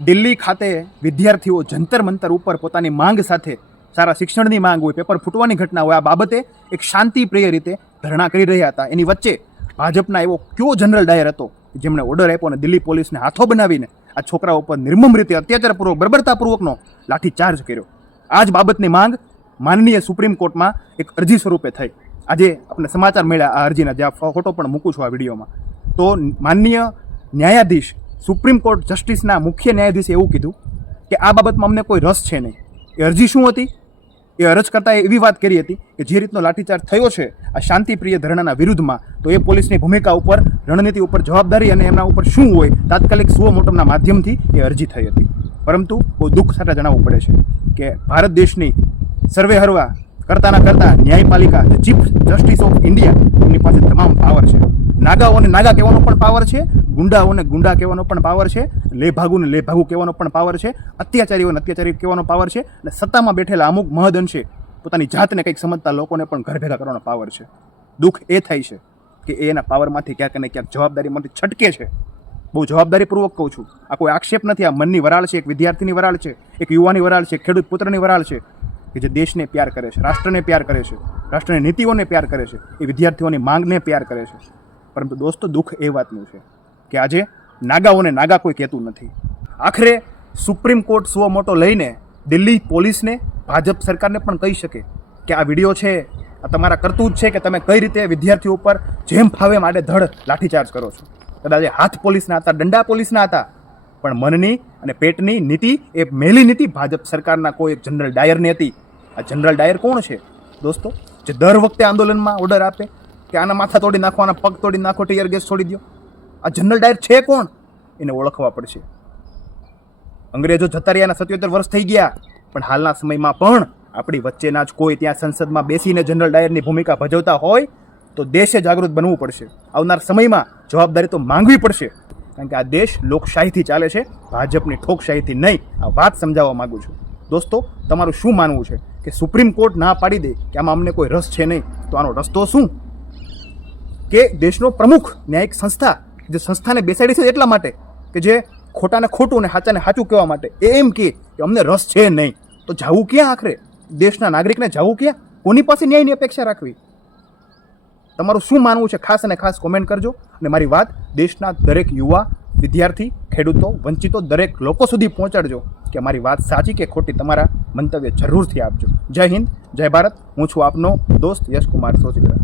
દિલ્હી ખાતે વિદ્યાર્થીઓ જંતર મંતર ઉપર પોતાની માંગ સાથે, સારા શિક્ષણની માંગ હોય, પેપર ફૂટવાની ઘટના હોય, આ બાબતે એક શાંતિપ્રિય રીતે ધરણા કરી રહ્યા હતા. એની વચ્ચે ભાજપના એવો કયો જનરલ ડાયર હતો જેમણે ઓર્ડર આપ્યો અને દિલ્હી પોલીસને હાથો બનાવીને આ છોકરાઓ પર નિર્મમ રીતે અત્યાચારપૂર્વક, બર્બરતાપૂર્વકનો લાઠીચાર્જ કર્યો. આ જ બાબતની માંગ માનનીય સુપ્રીમ કોર્ટમાં એક અરજી સ્વરૂપે થઈ. આજે આપણે સમાચાર મળ્યા આ અરજીના, જે ફોટો પણ મૂકું છું આ વિડીયોમાં. તો માનનીય ન્યાયાધીશ, સુપ્રીમ કોર્ટ જસ્ટિસના મુખ્ય ન્યાયાધીશે એવું કીધું કે આ બાબતમાં અમને કોઈ રસ છે નહીં. એ અરજી શું હતી? એ અરજ કરતાં એવી વાત કરી હતી કે જે રીતનો લાઠીચાર્જ થયો છે આ શાંતિપ્રિય ધરણાના વિરુદ્ધમાં, તો એ પોલીસની ભૂમિકા ઉપર, રણનીતિ ઉપર જવાબદારી અને એમના ઉપર શું હોય, તાત્કાલિક સુઓ મોટમના માધ્યમથી એ અરજી થઈ હતી. પરંતુ બહુ દુઃખ સાથે જણાવવું પડે છે કે ભારત દેશની સર્વે હરવા કરતાં ન્યાયપાલિકા, ચીફ જસ્ટિસ ઓફ ઇન્ડિયા, એમની પાસે તમામ પાવર છે. નાગાઓને નાગા કહેવાનો પણ પાવર છે, ગુંડાઓને ગુંડા કહેવાનો પણ પાવર છે, લેભાગુને લેભાગુ કહેવાનો પણ પાવર છે, અત્યાચારીઓને અત્યાચારી કહેવાનો પાવર છે, અને સત્તામાં બેઠેલા અમુક મહદઅંશે પોતાની જાતને કંઈક સમજતા લોકોને પણ ઘર ભેગા કરવાનો પાવર છે. દુઃખ એ થાય છે કે એ એના પાવરમાંથી ક્યાંક ને ક્યાંક જવાબદારીમાંથી છટકે છે. બહુ જવાબદારીપૂર્વક કહું છું, આ કોઈ આક્ષેપ નથી. આ મનની વરાળ છે, એક વિદ્યાર્થીની વરાળ છે, એક યુવાની વરાળ છે, ખેડૂત પુત્રની વરાળ છે કે જે દેશને પ્યાર કરે છે, રાષ્ટ્રને પ્યાર કરે છે, રાષ્ટ્રની નીતિઓને પ્યાર કરે છે, એ વિદ્યાર્થીઓની માંગને પ્યાર કરે છે. પરંતુ દોસ્તો, દુઃખ એ વાતનું છે કે આજે નાગાઓને નાગા કોઈ કહેતું નથી. આખરે સુપ્રીમ કોર્ટ સુઓ મોટો લઈને દિલ્હી પોલીસને, ભાજપ સરકારને પણ કહી શકે કે આ વિડીયો છે, આ તમારા કરતૂત છે કે તમે કઈ રીતે વિદ્યાર્થીઓ ઉપર જેમ ફાવે માટે ધડ લાઠીચાર્જ કરો છો. કદાચ હાથ પોલીસના હતા, દંડા પોલીસના હતા, પણ મનની અને પેટની નીતિ એ મેલી નીતિ ભાજપ સરકારના કોઈ એક જનરલ ડાયરની હતી. આ જનરલ ડાયર કોણ છે દોસ્તો? જે દર વખતે આંદોલનમાં ઓર્ડર આપે કે આના માથા તોડી નાખવાના, પગ તોડી નાખો, ટીયર ગેસ છોડી દો. આ જનરલ ડાયર છે કોણ? એને ઓળખવા પડશે. અંગ્રેજો જતા રહ્યાના 77 વર્ષ થઈ ગયા, પણ હાલના સમયમાં પણ આપણી વચ્ચેના જ કોઈ ત્યાં સંસદમાં બેસીને જનરલ ડાયરની ભૂમિકા ભજવતા હોય તો દેશે જાગૃત બનવું પડશે. આવનાર સમયમાં જવાબદારી તો માંગવી પડશે, કારણ કે આ દેશ લોકશાહીથી ચાલે છે, ભાજપની ઠોકશાહીથી નહીં. આ વાત સમજાવવા માગું છું. દોસ્તો, તમારું શું માનવું છે કે સુપ્રીમ કોર્ટ ના પાડી દે કે આમાં અમને કોઈ રસ છે નહીં, તો આનો રસ્તો શું? કે દેશનો પ્રમુખ ન્યાયિક સંસ્થા, જે સંસ્થાને બેસાડી છે એટલા માટે કે જે ખોટાને ખોટું અને સાચાને સાચું કહેવા માટે, એ એમ કે અમને રસ છે નહીં, તો જવું ક્યાં? આખરે દેશના નાગરિકને જવું ક્યાં? કોની પાસે ન્યાયની અપેક્ષા રાખવી? તમારું શું માનવું છે ખાસ અને ખાસ કોમેન્ટ કરજો. અને મારી વાત દેશના દરેક યુવા, વિદ્યાર્થી, ખેડૂતો, વંચિતો, દરેક લોકો સુધી પહોંચાડજો કે મારી વાત સાચી કે ખોટી. તમારા મંતવ્ય જરૂરથી આપજો. જય હિન્દ, જય ભારત. હું છું આપનો દોસ્ત યશકુમાર સોજીત્રા.